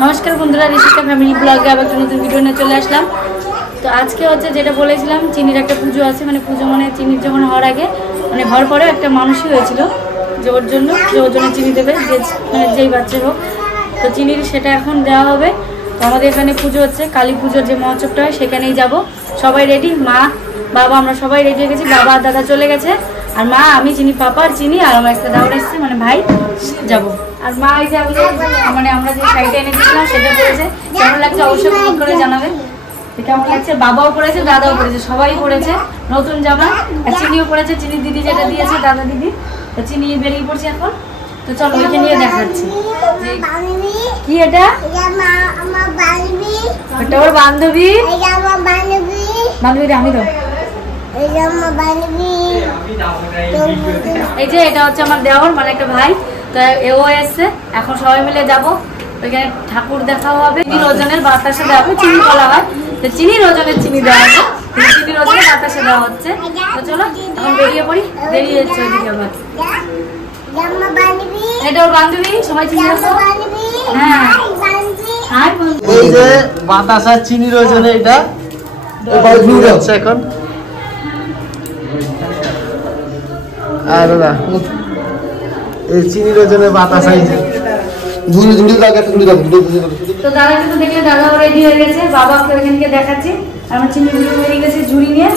नमस्कार बंधुरा ऋषिका फैमिली ब्लगे आबार एक नतून भिडियो निये चले आसलाम। तो आज के होच्छे जेटा बोलेछिलाम चिनिर एक पुजो आछे माने पुजो माने चिनिर जखन हওয়ার आगे माने हওয়ার परे एक मानुषी हयेछिलो जे ओर जोन्नो जे ओर जोन्नो चिनि देबे जे माने जेई बाच्चा होक। तो चिनिर सेटा एखन देওয়া হবে। तो आमादेर एखाने पुजो होच्छे काली पुजोर जे महोत्सवटा हय सेखानेई जाबो। सबाई रेडी मा बाबा आमरा सबाई रेडी हये गेছি। बाबा আর दादा चले गेছে আর মা আমি চিনি পাপা আর চিনি আর আমার একটা দাওয়ার এসেছে মানে ভাই যাবো। আর মা এই যে মানে আমরা যে শাড়িটা এনে দিয়েছিলাম সেটা পরেছে কেমন লাগছে অবশ্যই কমেন্ট করে জানাবে। কেমন লাগছে বাবাও পরেছে দাদাও পরেছে সবাই পরেছে নতুন জামা আর চিনিও পরেছে। চিনি দিদি যেটা দিয়েছে দাদা দিদি তো চিনি বেরিয়ে পড়ছে এখন। তো চলো ওইখানে নিয়ে দেখাচ্ছি কি এটা এটা ওর বান্ধবী বান্ধবী আমি তো এই যে এটা হচ্ছে আমার দেওর মানে একটা ভাই। তো এও এসছে এখন সবাই মিলে যাবো ওইখানে ঠাকুর দেখাও হবে। চিনির ওজনের বাতাসে দেওয়া হবে চিনি বলা হয় তো চিনির ওজনের চিনি দেওয়া হবে চিনির ওজনের বাতাসে দেওয়া হচ্ছে। তো চলো এখন বেরিয়ে পড়ি বেরিয়ে যাচ্ছে ওইদিকে আবার। এটা ওর বান্ধবী সবাই চিনি হ্যাঁ এই যে বাতাসা চিনির ওজনে এটা যাচ্ছে এখন। আর দাদা এই চিনির ওজনে বাতাসা ঝুড়ি ঝুড়ি লাগে ঝুড়ি লাগে। তো দাদা কিন্তু দেখলে দাদাও রেডি হয়ে গেছে বাবাকে ওইখানে দেখাচ্ছি আর আমার চিনি ঝুড়ি বেরিয়ে গেছে ঝুড়ি নিয়ে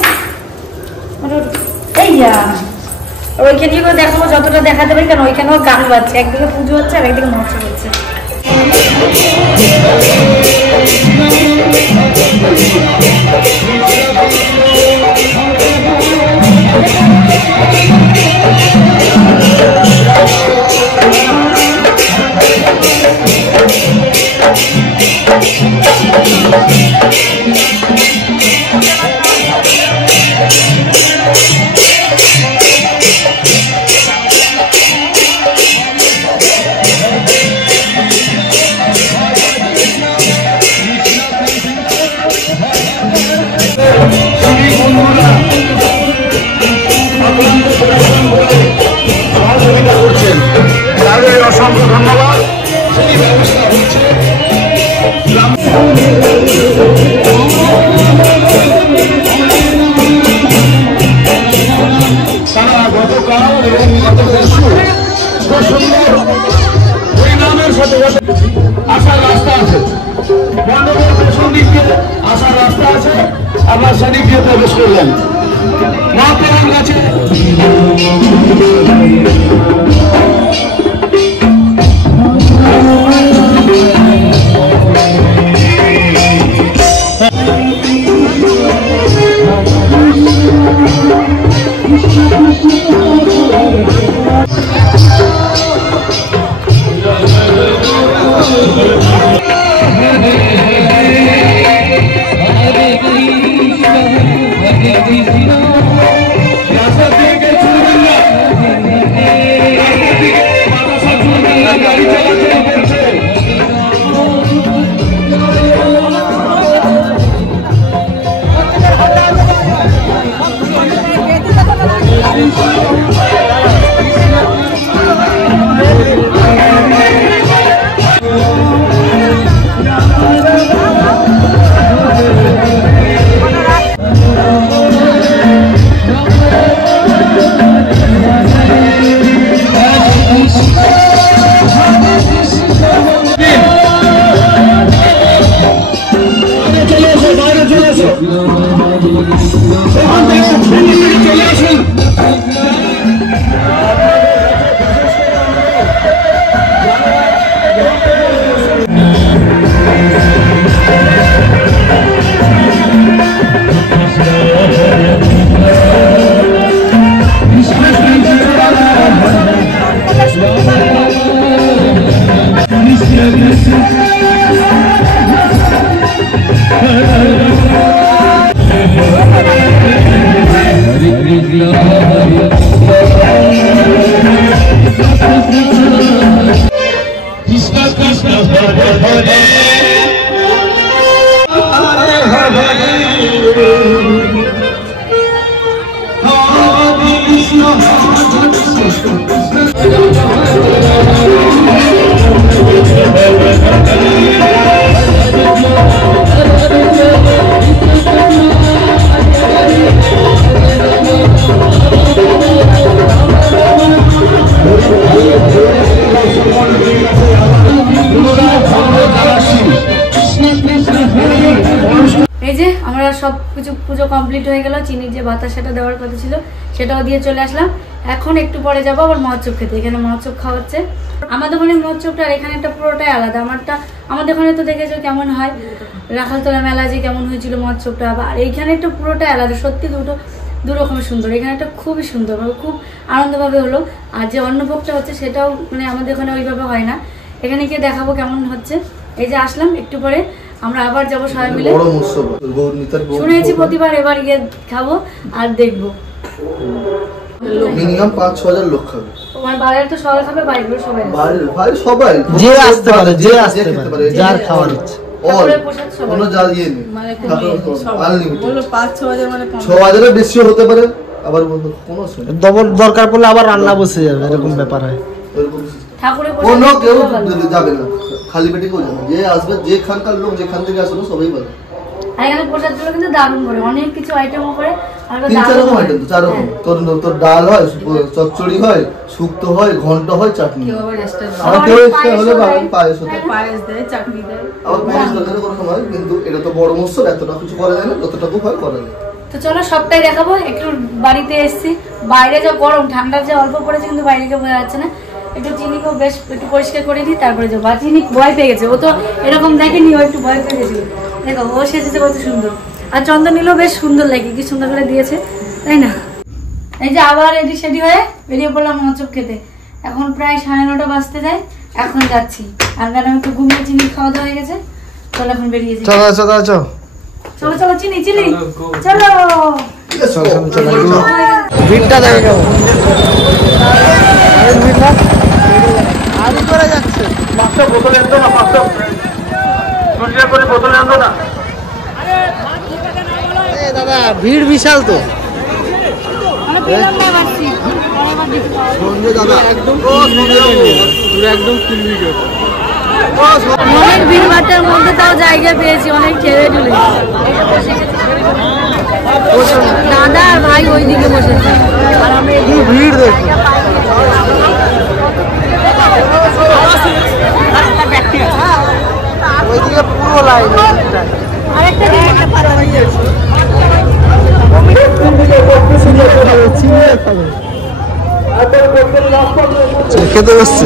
এই ওইখানে করে দেখাবো যতটা দেখাতে পারি কারণ ওইখানেও গান বাজছে একদিকে পুজো হচ্ছে আর একদিকে মহোৎসব হচ্ছে। অসংখ্য ধন্যবাদ। তারা গতকাল এবং সুন্দর ওই নামের সাথে আসার রাস্তা আছে মণ্ডপের পেছন দিক দিয়ে আসার রাস্তা আছে আপনার সেদিক দিয়ে প্রবেশ করলেন মহাপ্রভুর কাছে। Krishna এই যে আমরা সব কিছু পুজো কমপ্লিট হয়ে গেল, চিনির যে বাতাসাটা দেওয়ার কথা ছিল সেটাও দিয়ে চলে আসলাম। এখন একটু পরে যাবো আবার মহোৎসব খেতে, এখানে মহোৎসব খাওয়াচ্ছে। আমাদের ওখানে মহোৎসবটা আর এখানে একটা পুরোটাই আলাদা। আমাদের ওখানে তো দেখেছো কেমন হয়, রাখালতলা মেলা যে কেমন হয়েছিল মহোৎসবটা, আর এইখানে একটা পুরোটাই আলাদা। সত্যি দু রকমের সুন্দর, এখানে একটা খুবই সুন্দর, খুব আনন্দভাবে হলো। আর যে অন্নভোগটা হচ্ছে সেটাও মানে আমাদের ওখানে ওইভাবে হয় না, এখানে গিয়ে দেখাবো কেমন হচ্ছে। এই যে আসলাম, একটু পরে আমরা আবার যাবো সবাই মিলে। শুনেছি প্রতিবার, এবার গিয়ে খাবো আর দেখবো। মিনিমাম 5-6,000 লোক খাবে। তোমার বাইরে তো সবাই খাবে, বাইরেও সবাই ভাই সবাই যে আসতে পারে, যে আসতে পারে, যার খাওয়ার ইচ্ছে। কোনো যা ইয়ে নেই, মানে আনলিমিটেড। 5-6,000 মানে 6,000 এর বেশিও হতে পারে, আবার বলতো কোনো ডবল দরকার পড়লে আবার রান্না বসে যাবে, এরকম ব্যাপার হয়। কোনো কেউ যাবে না, খালি পেটে কেউ যাবে। যে আসবে, যেখানকার লোক যেখান থেকে আসবে সবাই পাবে। আর এখানে প্রসাদগুলো কিন্তু দারুণ করে, অনেক কিছু আইটেমও করে। আর 3-4 রকম আইটেম, তো 4 রকম। তোর ডাল হয়, চচ্চড়ি হয়, শুক্তো হয়, ঘন্ট হয়, চাটনি। কেউ আবার এক্সট্রা আর কেউ ইচ্ছা হলে পায়েস হতে পায়েস দেয়, চাটনি দেয়। আবার পায়েস দরকার কোনো সময়, কিন্তু এটা তো বড় মৎসব, এতটা কিছু করা যায় না, যতটুকু হয় করা যায়। তো চলো সবটাই দেখাবো। একটু বাড়িতে এসেছি, বাইরে যা গরম, ঠান্ডার যে অল্প পড়েছে কিন্তু বাইরে গিয়ে বোঝা যাচ্ছে না। একটু চিনিকেও বেশ একটু পরিষ্কার করে দিই, তারপরে যাবো। আর চিনি ভয় পেয়ে গেছে, ও তো এরকম দেখেনি, ও একটু ভয় পেয়ে গেছিল। দেখো ও সেজেছে কত সুন্দর, আর চন্দন নিলেও বেশ সুন্দর লাগে, কি সুন্দর করে দিয়েছে, তাই না? এই যে আবার রেডি সেডি হয়ে বেরিয়ে পড়লাম মহোৎসব খেতে। এখন প্রায় 9:30 বাজতে যায়, এখন যাচ্ছি। আর ম্যাডাম একটু ঘুমিয়ে, চিনি খাওয়া দাওয়া হয়ে গেছে। চলো এখন বেরিয়ে যাই। চলো চলো চলো চলো চলো চিনি চলো। ভিড়টা দেখে কেমন আরো করে যাচ্ছে। দাদা ভিড় বিশাল তো। অনেক ভিড় ভাট্টার মধ্যে তাও জায়গা পেয়েছি, অনেক ঠেলে ঠুলে। দাদা আর ভাই ওইদিকে বসেছে, আর আমরা ভিড় দেখো। ওইদিকে পুরো লাইন। আরেকটা খেতে বসছে।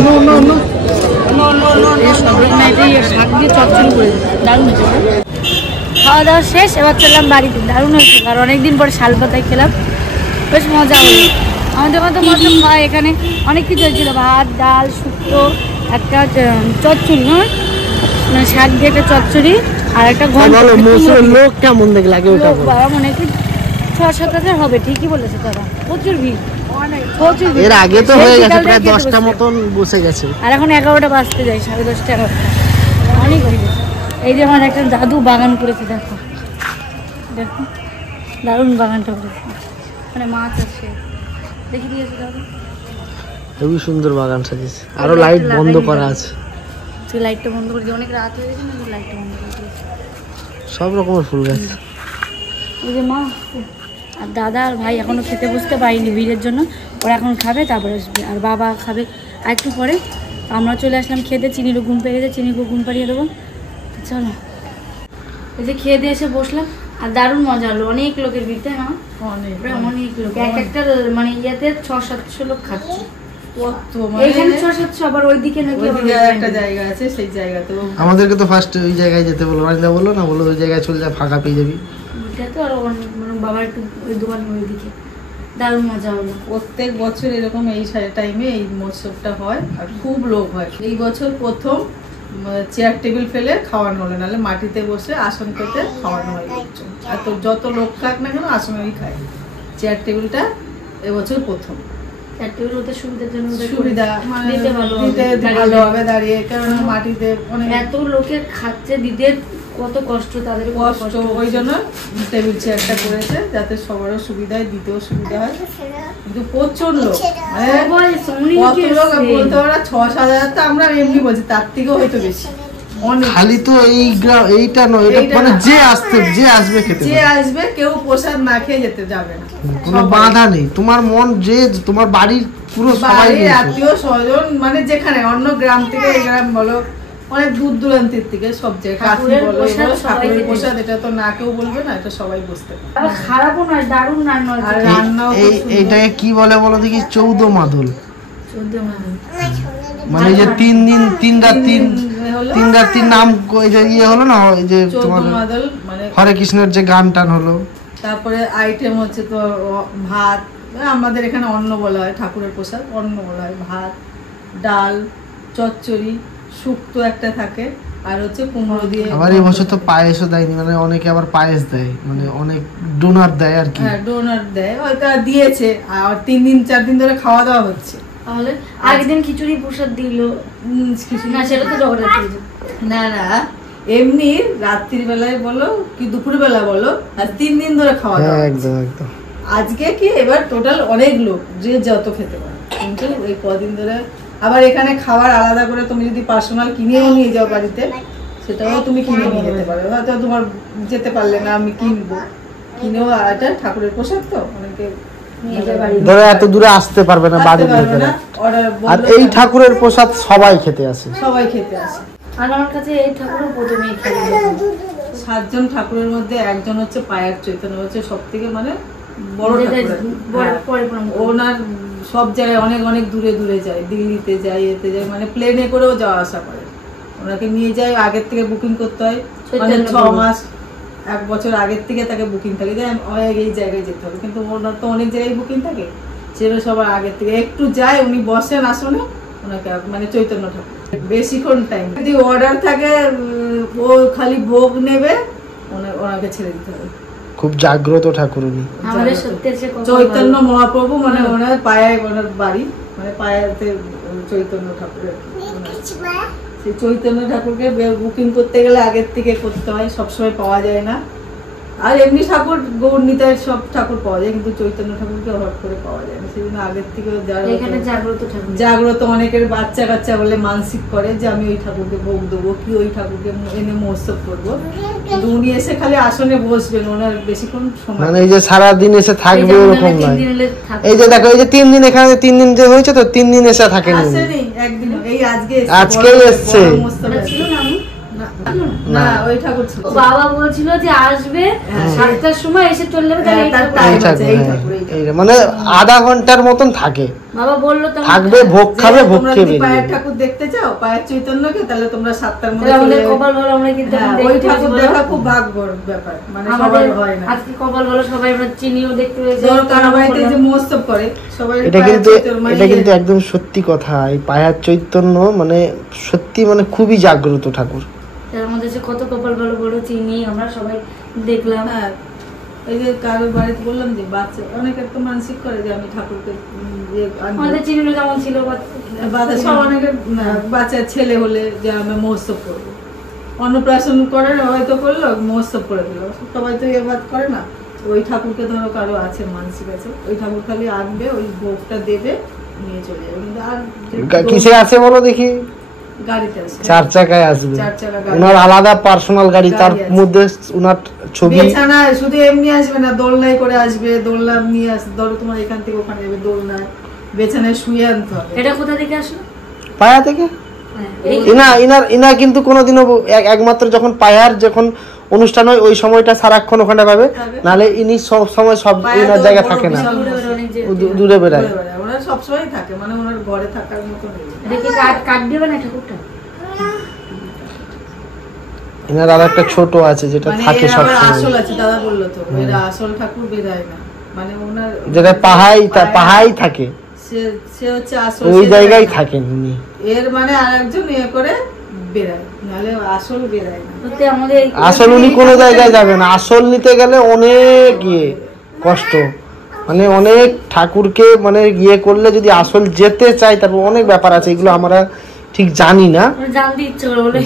খাওয়া দাওয়া শেষ, এবার চললাম বাড়িতে। দারুণ হয়েছে, আর অনেকদিন পরে শাল পাতায় খেলাম, বেশ মজা হলো। আমাদের মতো মজা হয়, এখানে অনেক কিছু হয়েছিল, ভাত ডাল শুক্তো, একটা চচ্চড়ি, হ্যাঁ মানে শাক দিয়ে একটা চচ্চড়ি, আর একটা লোক কেমন দেখে লাগে ওটা মনে হয় 6-7,000 হবে, ঠিকই বলেছে তারা। প্রচুর ভিড়, এর আগে তো হয়ে গেছে, প্রায় 10টা মতন বসে গেছে। আর এখন 11টা বাজতে যায়, 10:30 অনেক ভিড়। এই যে আমার একটা দাদু বাগান করেছে, দেখো দেখো দারুণ বাগানটা করেছে, মানে মাছ আছে, দেখি দিয়েছে দাদু, খুবই সুন্দর বাগান সাজিয়েছে। আরো লাইট বন্ধ করা আছে, তুই লাইটটা বন্ধ করে দিয়ে, অনেক রাত হয়ে গেছে না, লাইটটা বন্ধ করে দিয়েছে। সব রকমের ফুল গাছ। ওই যে মা আর দাদা আর ভাই এখনো খেতে বসতে পারিনি ভিড়ের জন্য, ওরা এখন খাবে তারপরে আসবে, আর বাবা খাবে আর একটু পরে। আমরা চলে আসলাম খেতে, চিনিরও ঘুম পেয়ে গেছে, চিনিকেও ঘুম পাড়িয়ে দেবো। চলো এই যে খেয়ে দিয়ে এসে বসলাম, আর দারুণ মজা হলো, অনেক লোকের ভিড়, তাই না? অনেক লোক, একটা মানে ইয়েতে 600-700 লোক খাচ্ছে। এখানে 600-700, আবার ওইদিকে নাকি একটা জায়গা আছে, সেই জায়গাতেও। আমাদেরকে তো ফার্স্ট ওই জায়গায় যেতে বললো, অনিতা বললো না, বললো ওই জায়গায় চলে যা, ফাঁকা পেয়ে যাবি। তো আর মানে বাবার একটু ওই দোকান ওইদিকে, দারুণ মজা হলো। প্রত্যেক বছর এরকম এই টাইমে এই মহোৎসবটা হয়, আর খুব লোক হয়। এই বছর প্রথম চেয়ার টেবিল ফেলে খাওয়ানো হলো, নাহলে মাটিতে বসে আসন পেতে খাওয়ানো হয় লোকজন। আর তো যত লোক খাক না কেন আসনেই খায়। চেয়ার টেবিলটা এবছর প্রথম। চেয়ার টেবিল হতে সুবিধার জন্য সুবিধা মানে দিতে ভালো হবে দাঁড়িয়ে, কারণ মাটিতে অনেক এত লোকে খাচ্ছে, দিতে কত কষ্ট, তাদের কষ্ট, ওই জন্য টেবিল চেয়ারটা করেছে, যাতে সবারও সুবিধা হয়, দিতেও সুবিধা হয়। কিন্তু প্রচুর লোক, কত লোক বলতে পারা, 6-7 তো আমরা এমনি বলছি, তার থেকেও হয়তো বেশি। খালি তো এইটা নয়, এটা মানে যে আসবে খেতে, যে আসবে কেউ প্রসাদ না খেয়ে যেতে যাবে না, কোনো বাধা নেই। তোমার মন, যে তোমার বাড়ির পুরো সবাই, আত্মীয় স্বজন, মানে যেখানে অন্য গ্রাম থেকে এই গ্রাম বলো, অনেক দূর দূরান্তের থেকে সব জায়গায় কাছে ঠাকুরের বলো প্রসাদ সবাই ঠাকুরের খেতে প্রসাদ, এটা তো না কেউ বলবে না, এটা সবাই বুঝতে পারে। আবার খারাপও নয়, দারুণ রান্না আর হয়েছে। রান্নাও খুব সুন্দর। এইটাকে কি বলে বলো দেখি? 14 মাদল। 14 মাদল। মানে যে 3 দিন 3 রাত 3 হলো 3 রাত 3 নাম ওই যে ইয়ে হলো না, ওই যে 14 তোমার মাদল মানে। হরে কৃষ্ণের যে গান টান হলো। তারপরে আইটেম হচ্ছে তো ভাত, আমাদের এখানে অন্ন বলা হয়, ঠাকুরের প্রসাদ অন্ন বলা হয়। ভাত, ডাল, চচ্চড়ি, শুক্তো একটা থাকে, আর হচ্ছে কুমড়ো দিয়ে। আবার এই বছর তো পায়েসও দেয়নি, মানে অনেকে আবার পায়েস দেয়, মানে অনেক ডোনার দেয় আর কি। হ্যাঁ ডোনার দেয়, ওইটা দিয়েছে। আর 3 দিন 4 দিন ধরে খাওয়া দাওয়া হচ্ছে। তাহলে আগের দিন খিচুড়ি প্রসাদ দিল না, সেটা তো জগন্নাথ। না না, এমনি রাত্রির বেলায় বলো কি দুপুর বেলা বলো, আর 3 দিন ধরে খাওয়া দাওয়া হ্যাঁ হচ্ছে। একদম একদম। আজকে কি এবার টোটাল অনেক লোক, যে যত খেতে পারে, কিন্তু এই কদিন ধরে আবার এখানে খাবার আলাদা করে তুমি যদি পার্সোনাল কিনেও নিয়ে যাও বাড়িতে, সেটাও তুমি কিনে নিয়ে যেতে পারো। হয়তো তোমার যেতে পারলে না, আমি কিনবো, কিনেও এটা ঠাকুরের প্রসাদ তো অনেকে ধরো এত দূরে আসতে পারবে না বাড়ির পারবে লোকেরা, না, অর্ডার আর এই ঠাকুরের প্রসাদ সবাই খেতে আসে। সবাই খেতে আসে। আর আমার কাছে এই ঠাকুরও প্রথমেই খেতে 7 জন ঠাকুরের মধ্যে একজন হচ্ছে পায়ের চৈতন্য, হচ্ছে সব থেকে মানে বড় ঠাকুর। ওনার সব জায়গায় অনেক অনেক দূরে দূরে যায়, দিল্লিতে যায়, এতে যায়, মানে প্লেনে করেও যাওয়া আসা করে। ওনাকে নিয়ে যায়, আগের থেকে বুকিং করতে হয়, মানে 6 মাস 1 বছর আগের থেকে তাকে বুকিং থাকে যে এই জায়গায় যেতে হবে, কিন্তু ওনার তো অনেক জায়গায় বুকিং থাকে, সেটা সবার আগের থেকে একটু যায়, উনি বসেন আসনে, ওনাকে মানে চৈতন্য ঠাকুর বেশিক্ষণ টাইম। যদি অর্ডার থাকে ও খালি ভোগ নেবে, ওনাকে ছেড়ে দিতে হবে। খুব জাগ্রত ঠাকুর উনি। আমাদের সত্যি আছে চৈতন্য মহাপ্রভু, মানে ওনার পায়ে, ওনার বাড়ি মানে পায়েতে চৈতন্য ঠাকুরের। সেই চৈতন্য ঠাকুরকে বুকিং করতে গেলে আগের থেকে করতে হয়, সবসময় পাওয়া যায় না। আর এমনি ঠাকুর গৌরনীতায় সব ঠাকুর পাওয়া যায়, কিন্তু চৈতন্য ঠাকুরকে হট করে পাওয়া যায় না, সেই জন্য আগের থেকে এখানে জাগ্রত ঠাকুর। জাগ্রত অনেকের বাচ্চা কাচ্চা বলে মানসিক করে যে আমি ওই ঠাকুরকে ভোগ দেবো, কি ওই ঠাকুরকে এনে মহোৎসব করবো, কিন্তু উনি এসে খালি আসনে বসবেন, ওনার বেশিক্ষণ সময় মানে এই যে সারাদিন এসে থাকবে ওরকম নয়। এই যে দেখো, এই যে 3 দিন এখানে 3 দিন যে হয়েছে তো 3 দিন এসে থাকেন উনি। আসেনি একদিন, এই আজকেই এসছে। ছিল না আমি না ওই ঠাকুর ছিল। বাবা বলছিল যে আসবে 7টার সময় এসে চলে যাবে, তাহলে এই ঠাকুর এই আসবে। ঠাকুর, এই মানে আধা ঘন্টার মতন থাকে, বাবা বললো তো থাকবে, ভোগ খাবে, ভোগ তোমরা খেয়ে যদি পায়ের বেরিয়ে ঠাকুর দেখতে চাও, পায়ের চৈতন্যকে, তাহলে তোমরা 7টার মধ্যে তাহলে আমাদের চলে কপাল ভালো, আমরা কিন্তু হ্যাঁ, এখন ওই দেখতে ঠাকুর পেয়েছি দেখা বলো। খুব ভাগ্যর ব্যাপার, মানে আমাদের সবার হয় না। আজকে কপাল ভালো, সবাই আমরা চিনিও দেখতে পেয়েছি। ধরো কারো বাড়িতে যে মহোৎসব করে সবাই এটা পায়ের কিন্তু চৈতন্য মানে এটা কিন্তু একদম সত্যি কথা। এই পায়ার চৈতন্য মানে সত্যি মানে খুবই জাগ্রত ঠাকুর। তার মধ্যে যে কত কপাল ভালো বড় চিনি আমরা সবাই দেখলাম। হ্যাঁ, এই যে কারো বাড়িতে বললাম যে বাচ্চা অনেকের তো মানসিক করে যে আমি ঠাকুরকে আমাদের চিনিগুলো যেমন ছিল সব অনেকের বাচ্চার ছেলে হলে যে আমি মহোৎসব করবো, অন্নপ্রাশন করে হয়তো করলো, মহোৎসব করে দিল, সবাই তো এ বাদ করে না। ওই ঠাকুরকে ধরো কারো আছে মানসিক আছে, ওই ঠাকুর খালি আনবে, ওই ভোগটা দেবে, নিয়ে চলে যাবে। কিন্তু আর কিসে আছে বলো দেখি? গাড়িতে আসবে, 4 চাকায় আসবে, 4 চাকা গাড়ি। ওনার আলাদা পার্সোনাল গাড়ি, তার গাড়ি আছে। মধ্যে ওনার ছবি। বিছানায় শুধু এমনি আসবে না, দোলনায় করে আসবে, দোলনা নিয়ে আসবে, ধরো তোমার এখান থেকে ওখানে যাবে, দোলনায় বিছানায় শুয়ে আনতে হবে। এটা কোথা থেকে আসলো? পায়া থেকে। এই ইনা কিন্তু কোনোদিনও একমাত্র যখন পায়ার যখন অনুষ্ঠান হয় ওই সময়টা সারাক্ষণ ওখানে পাবে, নাহলে ইনি সব সময় সব ইনার জায়গা থাকে না, দূরে বেড়ায়। ওনার সবসময় থাকে, মানে ওনার ঘরে থাকার মতো নেই। এটা কি কাট দিবে না ঠাকুরটা? ইনার আর একটা ছোট আছে যেটা মানে থাকে এর সব আবার সময়, আসল আছে, দাদা বললো তো, এর আসল ঠাকুর বেরায় না, মানে ওনার যেটা পাহাই থাকে, সে হচ্ছে আসল, ওই সে জায়গায় বেরায় না। থাকেন উনি। এর মানে আরেকজন করে বেরায়, নাহলে আসল বেরায় না। সত্যি আমাদের আসল উনি কোনো জায়গায় যাবে না, আসল নিতে গেলে অনেক কষ্ট, মানে অনেক ঠাকুরকে মানে করলে যদি আসল যেতে চাই তারপর অনেক ব্যাপার আছে, এগুলো আমরা ঠিক জানি না,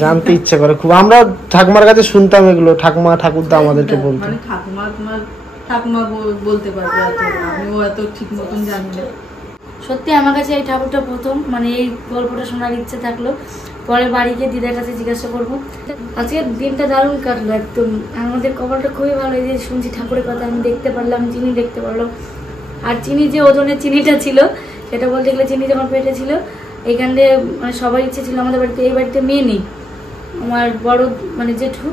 জানতে ইচ্ছে করে খুব। আমরা ঠাকুমার কাছে শুনতাম এগুলো, ঠাকুমা ঠাকুরদা আমাদেরকে বলতো। মানে ঠাকুমা বলতে পারবে, আমিও এত ঠিক মতন জানি না। সত্যি আমার কাছে এই ঠাকুরটা প্রথম, মানে এই গল্পটা শোনার ইচ্ছে থাকলো, পরে বাড়ি গিয়ে দিদার কাছে জিজ্ঞাসা করবো। আজকে দিনটা দারুণ কাটলো একদম, আমাদের কপালটা খুবই ভালো, এই যে শুনছি ঠাকুরের কথা, আমি দেখতে পারলাম, চিনি দেখতে পারলাম। আর চিনি যে ওজনের চিনিটা ছিল সেটা বলতে গেলে, চিনি যখন পেটে ছিল এইখান দিয়ে মানে সবার ইচ্ছে ছিল আমাদের বাড়িতে, এই বাড়িতে মেয়ে নেই, আমার বড় মানে জেঠু,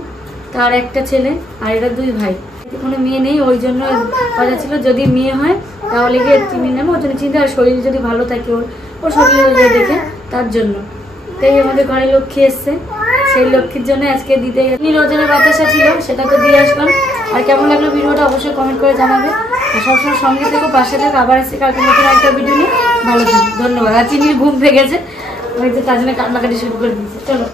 তার একটা ছেলে, আর এরা 2 ভাই। কোনো মেয়ে নেই, ওই জন্য কথা ছিল যদি মেয়ে হয় তাহলে গিয়ে চিনি নেবো। ওই জন্য চিন্তা, আর শরীর যদি ভালো থাকে ওর শরীরে দেখে, তার জন্য। তাই আমাদের ঘরে লক্ষ্মী এসছে, সেই লক্ষ্মীর জন্য আজকে দিতে গেছি। রোজনের বাতাসা ছিল, সেটা তো দিয়ে আসলাম। আর কেমন লাগলো ভিডিওটা অবশ্যই কমেন্ট করে জানাবে। আর সবসময় সঙ্গে থেকো, পাশে থেকো। আবার আসছে কালকে নতুন একটা ভিডিও নিয়ে। ভালো থাকো, ধন্যবাদ। আর চিনির ঘুম ভেঙেছে, ওই যে তার জন্য কান্নাকাটি শুরু করে দিয়েছে। চলো।